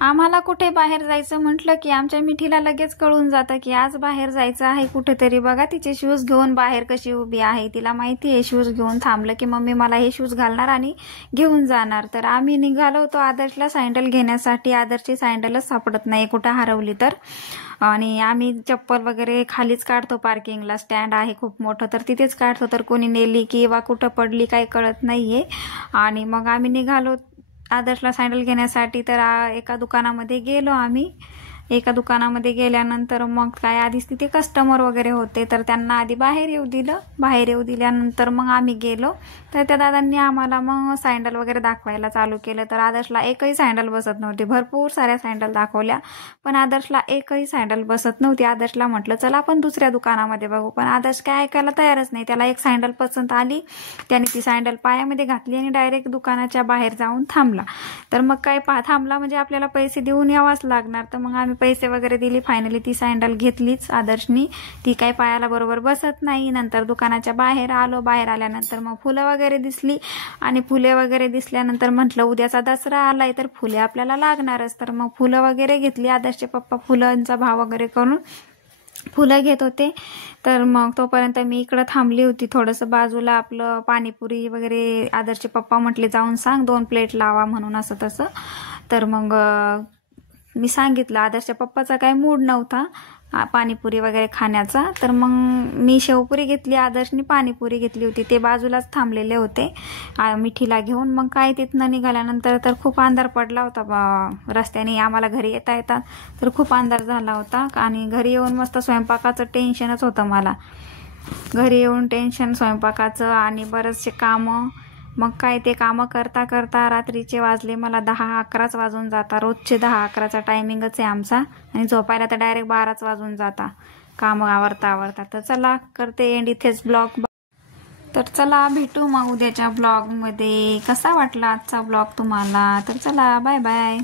आम्हाला कुठे बाहेर जायचं म्हटलं की आमच्या मिठीला लगेच कळून जातं की आज बाहेर जायचं आहे कुठेतरी. बघा तिचे शूज घेऊन बाहेर कशी उभी आहे. तिला माहिती आहे शूज घेऊन थांबलं की मम्मी मला हे शूज घालणार आणि घेऊन जाणार. तर आम्ही निघालो होतो आदर्शला सँडल घेण्यासाठी. आदर्शची सँडलच सापडत नाही कुठं हरवली तर. आणि आम्ही चप्पल वगैरे खालीच काढतो, पार्किंगला स्टँड आहे खूप मोठं तर तिथेच काढतो. तर कोणी नेली किंवा कुठं पडली काही कळत नाहीये. आणि मग आम्ही निघालो आदर्शला सँडल घेण्यासाठी. तर एका दुकानामध्ये गेलो आम्ही. एका दुकानामध्ये गेल्यानंतर मग काय आधीच तिथे कस्टमर वगैरे होते तर त्यांना आधी बाहेर येऊ दिलं. बाहेर येऊ दिल्यानंतर मग आम्ही गेलो. तर त्या दादांनी आम्हाला मग सँडल वगैरे दाखवायला चालू केलं. तर आदर्शला एकही सँडल बसत नव्हती. भरपूर साऱ्या सँडल दाखवल्या पण आदर्शला एकही सँडल बसत नव्हती. आदर्शला म्हटलं चला आपण दुसऱ्या दुकानामध्ये बघू पण आदर्श काय ऐकायला तयारच नाही. त्याला एक सँडल पसंत आली. त्याने ती सँडल पायामध्ये घातली आणि डायरेक्ट दुकानाच्या बाहेर जाऊन थांबला. तर मग काय थांबला म्हणजे आपल्याला पैसे देऊन यावाच लागणार. तर मग आम्ही पैसे वगैरे दिली. फायनली ती सँडल घेतलीच आदर्शनी. ती काही पायाला बरोबर बसत नाही. नंतर दुकानाच्या बाहेर आलो. बाहेर आल्यानंतर मग फुलं वगैरे दिसली आणि फुले वगैरे दिसल्यानंतर म्हटलं उद्याचा दसरा आलाय तर फुले आपल्याला लागणारच. तर मग फुलं वगैरे घेतली. आदर्शचे पप्पा फुलांचा भाव वगैरे करून फुलं घेत होते. तर मग तोपर्यंत मी इकडं थांबली होती थोडंसं बाजूला. आपलं पाणीपुरी वगैरे आदर्शचे पप्पा म्हटले जाऊन सांग 2 प्लेट लावा म्हणून असं तसं. तर मग मी सांगितलं. आदर्शच्या पप्पाचा काही मूड नव्हता पाणीपुरी वगैरे खाण्याचा. तर मग मी शेवपुरी घेतली. आदर्शनी पाणीपुरी घेतली होती. ते बाजूलाच थांबलेले होते मिठीला घेऊन. मग काय तिथनं निघाल्यानंतर तर खूप अंधार पडला होता रस्त्याने. आम्हाला घरी येता येता तर खूप अंधार झाला होता. आणि घरी येऊन मस्त स्वयंपाकाचं टेन्शनच होतं मला. घरी येऊन टेन्शन स्वयंपाकाचं आणि बरेचसे कामं. मग काय ते कामं करता करता रात्रीचे वाजले मला 10-11च वाजून जाता. रोजचे 10-11चा टायमिंगच आहे आमचा. आणि झोपायला तर डायरेक्ट 12च वाजून जाता कामं आवरता आवरता. तर चला करते एंड इथेच ब्लॉग. तर चला भेटू मग उद्याच्या ब्लॉगमध्ये. कसा वाटला आजचा ब्लॉग तुम्हाला? तर चला बाय बाय.